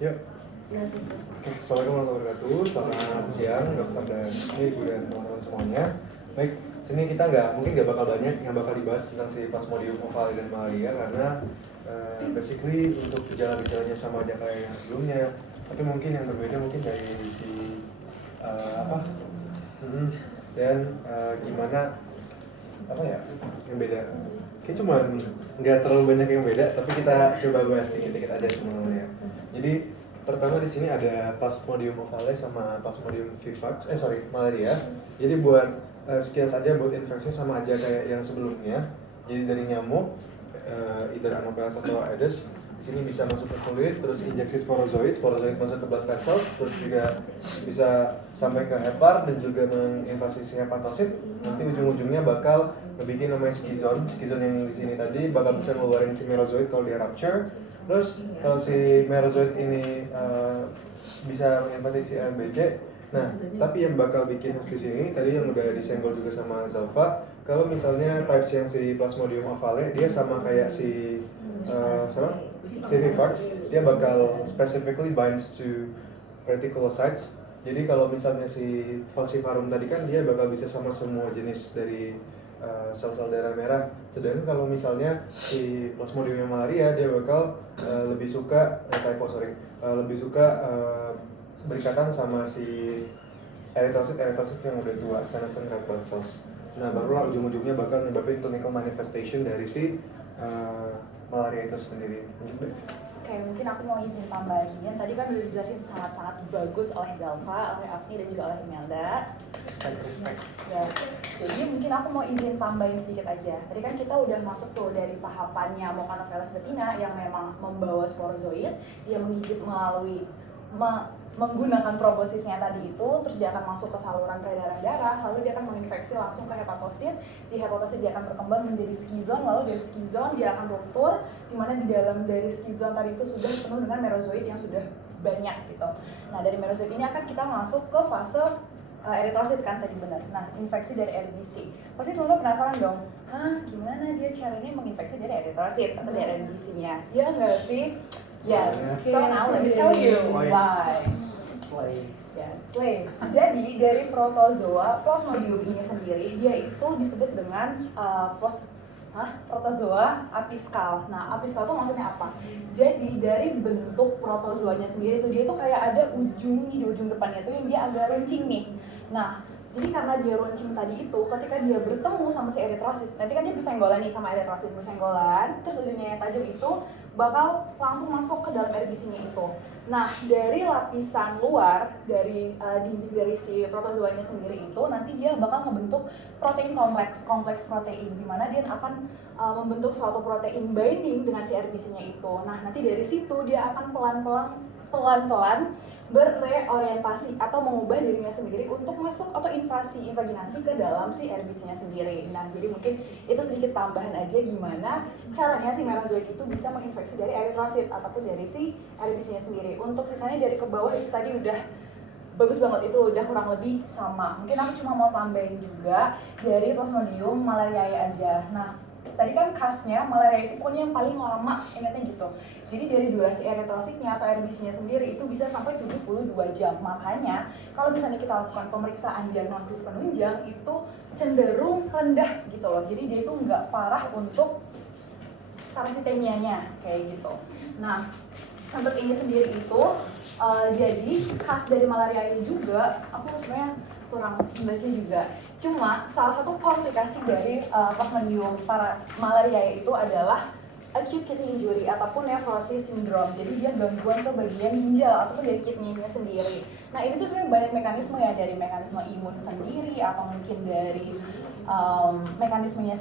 Yuk. Assalamualaikum warahmatullahi wabarakatuh. Selamat siang dokter dan ibu dan teman-teman semuanya. Baik, sini kita mungkin nggak bakal banyak yang bakal dibahas tentang si Plasmodium ovale dan malaria karena basically untuk gejala-gejalanya sama aja kayak yang sebelumnya. Tapi mungkin yang berbeda mungkin dari si dan gimana yang beda. Kayak cuma nggak terlalu banyak yang beda, tapi kita coba bahas dikit-dikit aja teman-teman ya. Jadi pertama di sini ada Plasmodium ovale sama Plasmodium vivax, malaria. Jadi buat sekian saja buat infeksi sama aja kayak yang sebelumnya. Jadi dari nyamuk, either Anopheles atau Aedes, di sini bisa masuk ke kulit, terus injeksi sporozoid masuk ke blood vessels, terus juga bisa sampai ke hepar dan juga menginvasi si hepatosit. Nanti ujung-ujungnya bakal bikin namanya skizon yang di sini tadi bakal bisa ngeluarin si merozoid kalau dia rupture. Terus kalau si merozoid ini bisa menginvasi si RBC. Nah, tapi yang bakal bikin khas di sini tadi yang udah disenggol juga sama Zalfa, kalau misalnya types yang si Plasmodium ovale dia sama kayak si vivax, dia bakal specifically binds to reticulocytes. Jadi kalau misalnya si falciparum tadi kan dia bakal bisa sama semua jenis dari sel-sel darah merah. Sedangkan kalau misalnya si Plasmodium malaria dia bakal lebih suka berikatan sama si eritrosit yang udah tua, senescent red blood cells. Nah barulah ujung-ujungnya bakal nyebabin clinical manifestation dari si malaria itu sendiri. Oke, mungkin aku mau izin tambahin. Tadi kan udah dijelasin sangat-sangat bagus oleh Zalfa, oleh Afni dan juga oleh Imelda. Respect. Ya, jadi mungkin aku mau izin tambahin sedikit aja. Tadi kan kita udah masuk tuh dari tahapannya Anopheles betina yang memang membawa sporozoid, dia menggigit melalui menggunakan proboscisnya tadi itu, terus dia akan masuk ke saluran peredaran darah, lalu dia akan menginfeksi langsung ke hepatosit. Di hepatosit dia akan berkembang menjadi skizon, lalu dari skizon dia akan ruptur, di mana di dalam dari skizon tadi itu sudah penuh dengan merozoid yang sudah banyak gitu. Nah dari merozoid ini akan kita masuk ke fase eritrosit kan tadi benar. Nah infeksi dari RBC, pasti teman-teman penasaran dong, gimana dia caranya menginfeksi dari eritrosit atau dari RBC-nya? Ya nggak sih? Yes, so now let me tell you why. Slaves. Jadi dari protozoa Plasmodium ini sendiri dia itu disebut dengan protozoa apiskal. Nah, apiskal itu maksudnya apa? Jadi dari bentuk protozoanya sendiri itu dia itu kayak ada di ujung depannya itu yang dia agak runcing nih. Nah, jadi karena dia runcing tadi itu, ketika dia bertemu sama si eritrosit, nanti kan dia bersenggolan nih sama eritrosit, terus ujungnya yang tajam itu bakal langsung masuk ke dalam RBC-nya itu. Nah, dari lapisan luar, dari dinding dari si protozoanya sendiri itu, nanti dia bakal membentuk protein kompleks protein, di mana dia akan membentuk suatu protein binding dengan si RBC-nya itu. Nah, nanti dari situ dia akan pelan-pelan bereorientasi atau mengubah dirinya sendiri untuk masuk atau invaginasi ke dalam si RBC-nya sendiri. Nah, jadi mungkin itu sedikit tambahan aja gimana caranya si merozoid itu bisa menginfeksi dari eritrosit ataupun dari si RBC-nya sendiri. Untuk sisanya dari ke bawah itu tadi udah bagus banget, itu udah kurang lebih sama. Mungkin aku cuma mau tambahin juga dari Plasmodium malariae aja. Nah, tadi kan khasnya malaria itu pokoknya yang paling lama, ingatnya gitu. Jadi dari durasi eritrositnya atau RBC-nya sendiri itu bisa sampai 72 jam. Makanya kalau misalnya kita lakukan pemeriksaan diagnosis penunjang itu cenderung rendah gitu loh. Jadi dia itu nggak parah untuk parasitemianya kayak gitu. Nah, untuk ini sendiri itu jadi khas dari malaria ini juga, aku sebenarnya kurang membaca juga. Cuma salah satu komplikasi dari Plasmodium malariae itu adalah acute kidney injury ataupun nephrosis syndrome. Jadi dia gangguan ke bagian ginjal ataupun dari kidney-nya sendiri. Nah ini tuh sebenarnya banyak mekanisme ya, dari mekanisme imun sendiri atau mungkin dari mekaniknya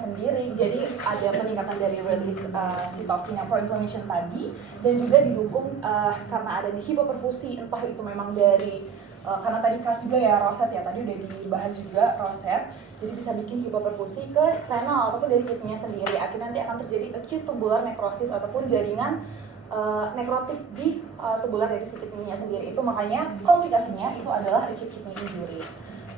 sendiri. Jadi ada peningkatan dari release sitokin yang pro-inflammation tadi, dan juga didukung karena adanya hipoperfusi, entah itu memang dari karena tadi khas juga ya roset ya, tadi udah dibahas juga roset, jadi bisa bikin hipoperfusi ke renal ataupun dari kidney-nya sendiri. Akhirnya nanti akan terjadi acute tubular necrosis ataupun jaringan nekrotik di tubular dari si kidney-nya sendiri. Itu makanya komplikasinya itu adalah acute kidney injury.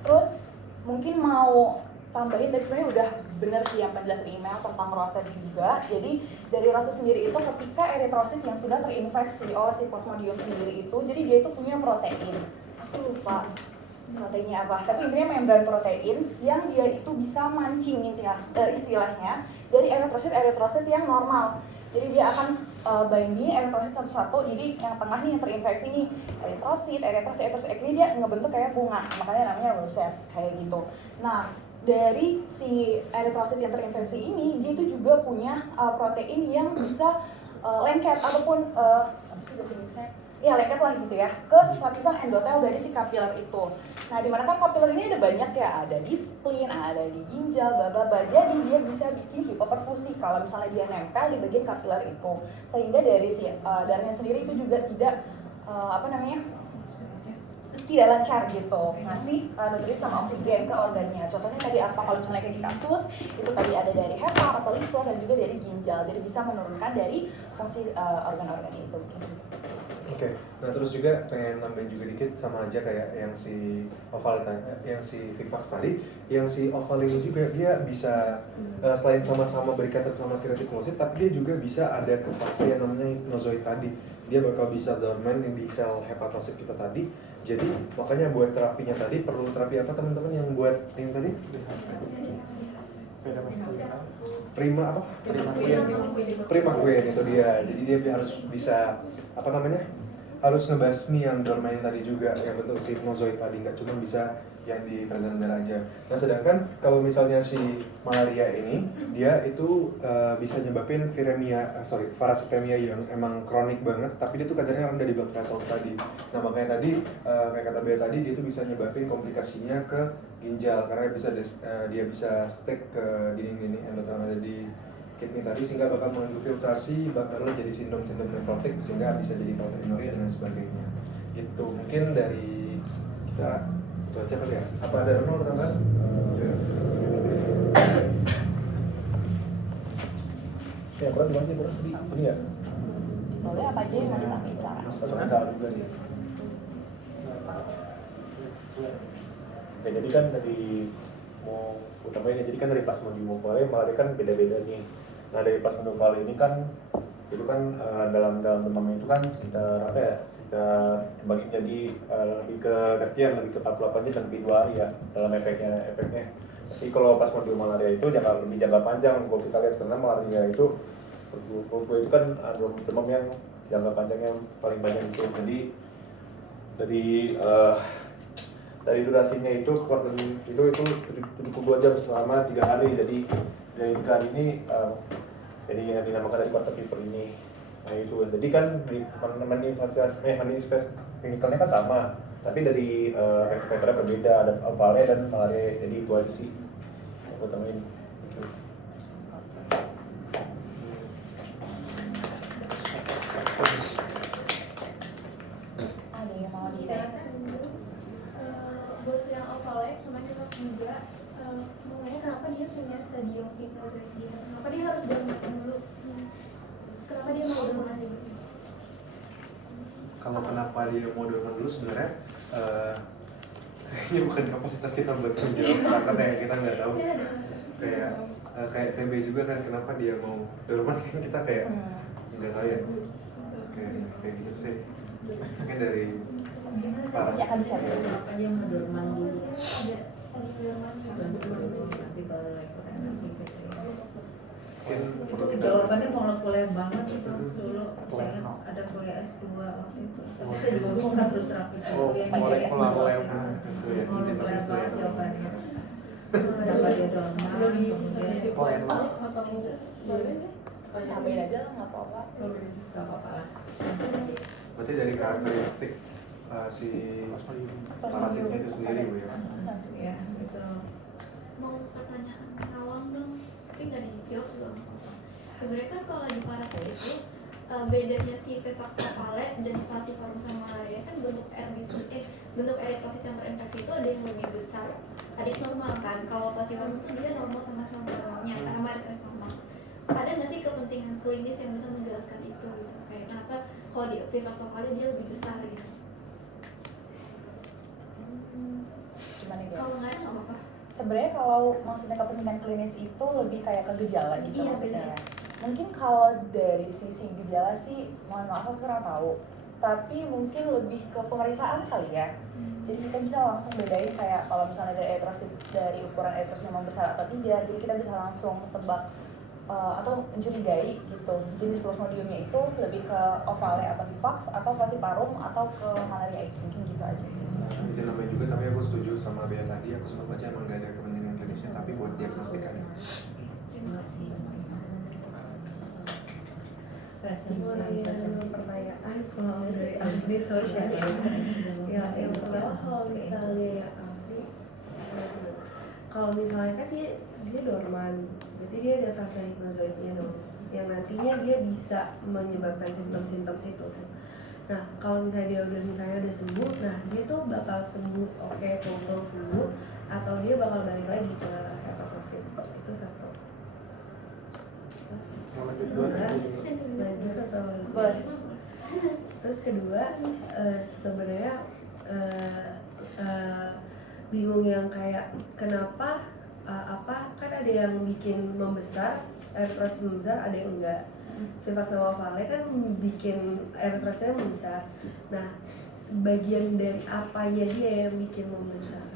Terus mungkin mau tambahin, tadi sebenarnya udah bener sih yang penjelasan email tentang roset juga. Jadi dari roset sendiri itu ketika eritrosit yang sudah terinfeksi oleh si Plasmodium sendiri itu, jadi dia itu punya protein. Aku lupa proteinnya apa, tapi intinya membran protein yang dia itu bisa mancing istilahnya dari eritrosit yang normal. Jadi dia akan binding eritrosit satu-satu, jadi yang tengah nih yang terinfeksi nih eritrosit ini dia ngebentuk kayak bunga, makanya namanya roset kayak gitu. Nah dari si eritrosit yang terinfeksi ini dia itu juga punya protein yang bisa lengket ataupun apa sih bahasa Inggrisnya? Ya lengket lah gitu ya ke lapisan endotel dari si kapiler itu. Nah dimana kan kapiler ini ada banyak ya, ada di spleen, ada di ginjal, bla bla bla. Jadi dia bisa bikin hipoperfusi kalau misalnya dia nempel di bagian kapiler itu, sehingga dari si darahnya sendiri itu juga tidak tidak lancar gitu ngasih nutrisi sama oksigen ke organnya. Contohnya tadi apa, kalau misalnya kayak di kasus itu tadi ada dari hepar atau liver dan juga dari ginjal, jadi bisa menurunkan dari fungsi organ-organ itu gitu. Oke, nah terus juga pengen nambahin juga dikit sama aja kayak yang si yang si Vivax tadi, yang si oval ini juga dia bisa selain sama-sama berikatan sama si retikulosit, tapi dia juga bisa ada ke fase yang namanya hipnozoid tadi. Dia bakal bisa dorman di sel hepatosit kita tadi. Jadi makanya buat terapinya tadi perlu terapi apa teman-teman yang buat yang tadi? Prima apa? Prima Queen itu dia. Jadi dia harus bisa harus ngebasmi yang dorman tadi juga, yang bentuk si hipnozoid tadi, nggak cuma bisa yang di peredaran darah aja. Nah sedangkan kalau misalnya si malaria ini dia itu bisa nyebabin parasitemia yang emang kronik banget, tapi dia tuh kadarnya rendah di blood vessels tadi. Nah makanya tadi kayak kata Bea tadi, dia tuh bisa nyebabin komplikasinya ke ginjal karena dia bisa stick ke dinding-dinding endotel yang ada di kidney tadi, sehingga bakal mengganggu filtrasi, bakal jadi sindrom nefrotik, sehingga bisa jadi proteinuria dan sebagainya. Itu mungkin dari kita itu aja kali ya. Apa ada mau tambahan? Ya, kurang gimana sih, kurang di sini ya? Boleh apa aja yang mau dipakai Sarah? Masuk salah juga nih. Oke, jadi kan dari mau utamanya jadi kan dari Plasmodium ovale malah kan beda-beda nih. Nah dari Plasmodium ovale ini kan itu kan dalam demam itu kan sekitar apa ya, kita bagi jadi lebih ke ketian, lebih ke 48 jam dan lebih 2 hari ya dalam efeknya. Tapi kalau Plasmodium malaria itu lebih jangka panjang. Kalau kita lihat karena malaria itu itu kan demam yang jangka panjang yang paling banyak itu. Jadi dari durasinya itu kurang itu 72 jam selama 3 hari. Jadi dari 3 hari ini jadi yang dinamakan dari quarter fever ini. Nah itu jadi kan di manifest klinikalnya kan sama, tapi dari faktor-faktornya berbeda, ada ovale dan malaria. Jadi itu aja sih yang aku temuin. Ada yang mau ditanyakan? Buat yang ovale sama kita juga mengenai kenapa dia punya stadium hipnozoid dia, kenapa dia harus dorman dulu, kenapa dia mau dorman gitu? Kalau kenapa dia mau dorman dulu sebenarnya ini bukan kapasitas kita buat menjawab karena kayak kita nggak tahu. Kayak TB juga kan, kenapa dia mau dorman kita kayak nggak tahu ya. Kayak gitu sih. Mungkin dari Nanti akan dicari. Kenapa dia mau dorman dulu? Ada stadium dorman. Nanti baru mungkin perlu itu kita jawabannya molekuler banget itu dulu. Saya ingat ada kuliah S2 waktu itu. Tapi saya juga buka terus terapi. Molekuler molekuler banget jawabannya. Kenapa dia dorman? Kemudian Tambahin aja lah, nggak apa-apa. nggak apa-apa lah. berarti dari karakteristik si parasitnya itu sendiri Bu ya. Ya itu. Mau pertanyaan awam dong, tapi nggak dijawab juga nggak apa-apa. Sebenarnya kan kalau di parasit itu bedanya si Vivax ovale dan Falciparum sama malaria kan bentuk eritrosit yang terinfeksi itu ada yang lebih besar, ada yang normal kan. Kalau Falciparum itu dia normal sama normalnya, sama eritrosit normal. Ada nggak sih kepentingan klinis yang bisa menjelaskan itu gitu? Kayak kenapa kalau di Vivax ovale dia lebih besar gitu? Gimana gitu? Kalau nggak ada nggak apa-apa. sebenarnya kalau maksudnya kepentingan klinis itu lebih kayak ke gejala gitu Iya, maksudnya. benar. Mungkin kalau dari sisi gejala sih, mohon maaf aku kurang tahu. Tapi mungkin lebih ke pemeriksaan kali ya. Jadi kita bisa langsung bedain kayak kalau misalnya dari eritrosit, dari ukuran eritrosit memang besar atau tidak. Jadi kita bisa langsung tebak atau mencurigai gitu jenis plasmodiumnya itu lebih ke ovale atau vivax atau falciparum atau ke malaria mungkin gitu aja sih. Izin namanya juga, tapi aku setuju sama Bea tadi. Aku sempat baca emang gak ada kepentingan klinisnya, tapi buat diagnostik aja. Terima kasih. Pertanyaan kalau dari ahli sosial ya yang pertama kalau misalnya ya ahli kalau misalnya kan dia dorman berarti dia ada fase hipnozoidnya dong yang nantinya dia bisa menyebabkan simptom-simptom situ. Nah kalau misalnya dia udah sembuh, nah dia tuh bakal sembuh total sembuh atau dia bakal balik lagi ke hepatosit. Itu satu. Lanjut atau terus kedua sebenarnya bingung yang kayak kenapa kan ada yang bikin membesar eritrosit membesar, ada yang enggak. Vivax sama ovale kan bikin eritrositnya membesar. Nah bagian dari apanya dia yang bikin membesar?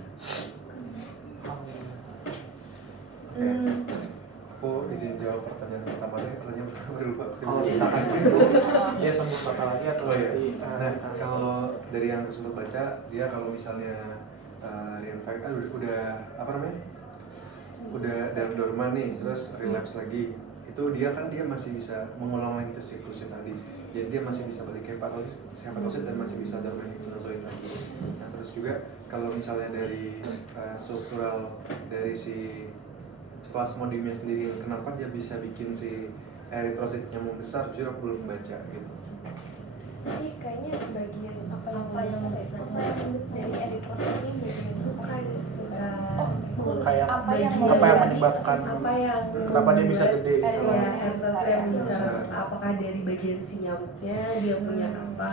Aku izin jawab pertanyaan pertamanya, pertanyaan pertama udah lupa. Kalau misalkan itu dia sembuh total lagi atau Oh iya. nanti Nah, kalau dari yang aku sempat baca, dia kalau misalnya reinfect, udah apa namanya? Udah dalam dorman nih, terus relapse lagi. Itu dia masih bisa mengulang lagi itu siklusnya tadi. Jadi dia masih bisa balik ke hepatosit dan masih bisa dorman hipnozoid lagi. Nah, terus juga kalau misalnya dari struktural dari si plasmodiumnya sendiri, kenapa dia bisa bikin si eritrositnya membesar, jujur aku belum baca gitu. Jadi kayaknya bagian Apa yang membesar dari eritrosit ini bagian bukan kayak apa yang menyebabkan apa yang kenapa dia bisa gede gitu. Eritrosit. ya eritrosit yang Besar. besar, apakah dari bagian si nyamuknya dia punya apa?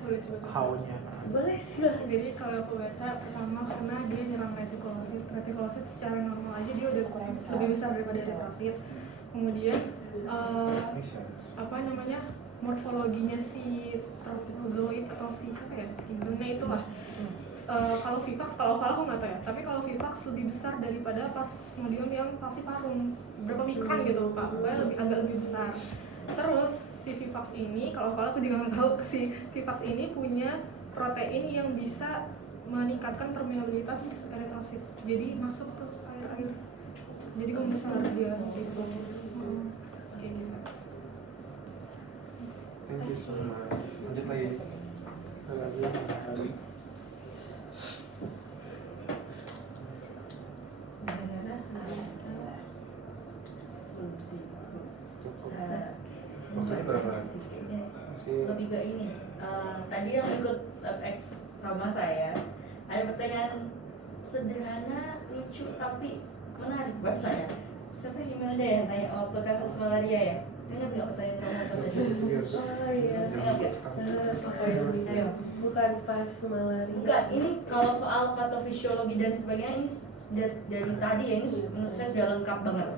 Boleh coba. Haunya. Boleh silakan. Jadi kalau aku baca pertama karena dia nyerang retikulosit secara normal aja dia udah lebih besar daripada eritrosit. Kemudian apa namanya morfologinya si protozoid atau si siapa ya skizonnya itulah. Kalau vivax, kalau oval aku nggak tahu ya. Tapi kalau vivax lebih besar daripada plasmodium yang falciparum, berapa mikron gitu pak, pokoknya agak lebih besar. Terus si vivax ini, kalau oval aku juga nggak tahu, si vivax ini punya protein yang bisa meningkatkan permeabilitas eritrosit, jadi masuk ke air, jadi membesar dia gitu. Kayak gitu. Thank you so much. Lanjut lagi. Ada lagi yang menarik. Waktunya berapa? Masih Lebih ke ini, tadi yang ikut X sama saya ada pertanyaan sederhana, lucu tapi menarik buat saya. Siapa Imelda yang tanya waktu kasus malaria ya? Ingat nggak pertanyaan kamu tadi? Serius. Oh iya. Ingat nggak? Apa yang bikin? Ayo. Bukan pas malaria. Bukan, ini kalau soal patofisiologi dan sebagainya ini sudah dari tadi ya, ini menurut saya sudah lengkap banget.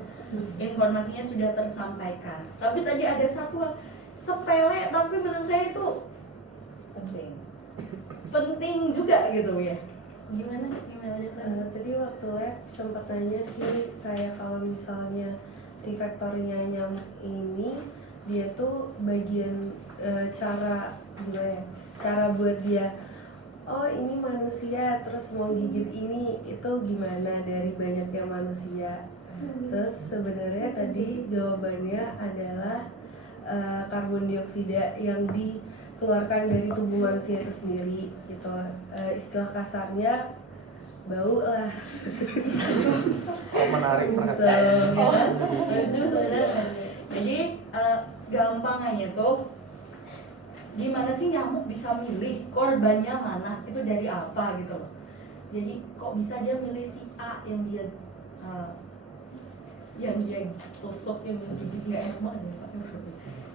Informasinya sudah tersampaikan. Tapi tadi ada satu sepele tapi menurut saya itu penting juga gitu ya. Gimana Jadi waktu lab sempat nanya sih kayak kalau misalnya si vektornya nyamuk ini dia tuh bagian cara gimana ya? Cara buat dia oh ini manusia terus mau gigit ini itu gimana dari banyaknya manusia. Terus sebenarnya tadi jawabannya adalah karbon dioksida yang dikeluarkan dari tubuh manusia itu sendiri gitu. Istilah kasarnya bau lah. oh, menarik Gitu. perhatian. Oh, lucu saudara. Jadi gampangannya tuh gimana sih nyamuk bisa milih korbannya mana itu dari apa gitu loh. Jadi kok bisa dia milih si A yang dia tusuk yang gigit nggak enak banget ya Pak.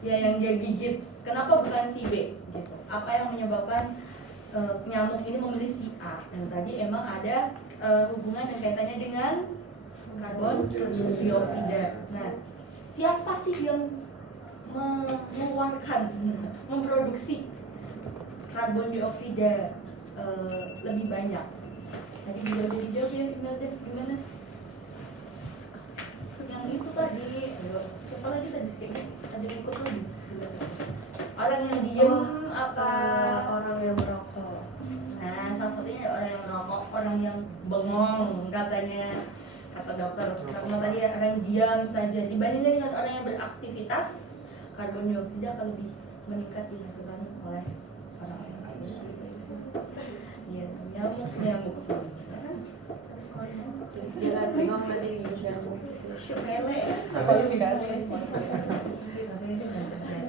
Ya yang dia gigit kenapa bukan si B gitu. Apa yang menyebabkan nyamuk ini memilih si A. Dan tadi emang ada hubungan dan kaitannya dengan karbon dioksida. Nah, siapa sih yang mengeluarkan, memproduksi karbon dioksida lebih banyak? Tadi udah dijawab ya, gimana? Yang itu tadi, siapa lagi tadi sekali? Ada ikut lagi. Orang yang diem apa? Orang yang merokok. Nah, salah satunya orang yang merokok, orang yang bengong katanya, kata dokter. Karena tadi orang yang diam saja dibandingkan dengan orang yang beraktivitas, karbon dioksida akan lebih meningkat dihasilkan oleh orang-orang yang kayak gitu. Iya, nyamuk. Jangan bingung nanti di nyamuk. Sepele. Kualifikasi.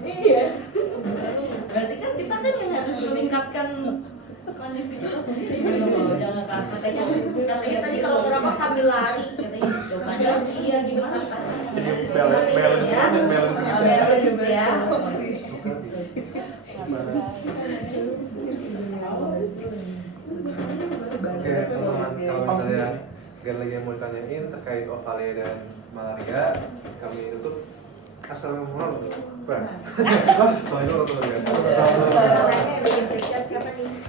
Iya. Berarti kan kita kan yang harus meningkatkan kondisi kita sendiri. Jangan katanya tadi kalau merokok sambil lari katanya coba iya gimana kan? Jadi balance ya. Balance ya. Oke teman-teman, kalau misalnya gak lagi yang mau ditanyain terkait ovalia dan malaria, kami tutup. Assalamualaikum. Soalnya orang tua. Siapa nih?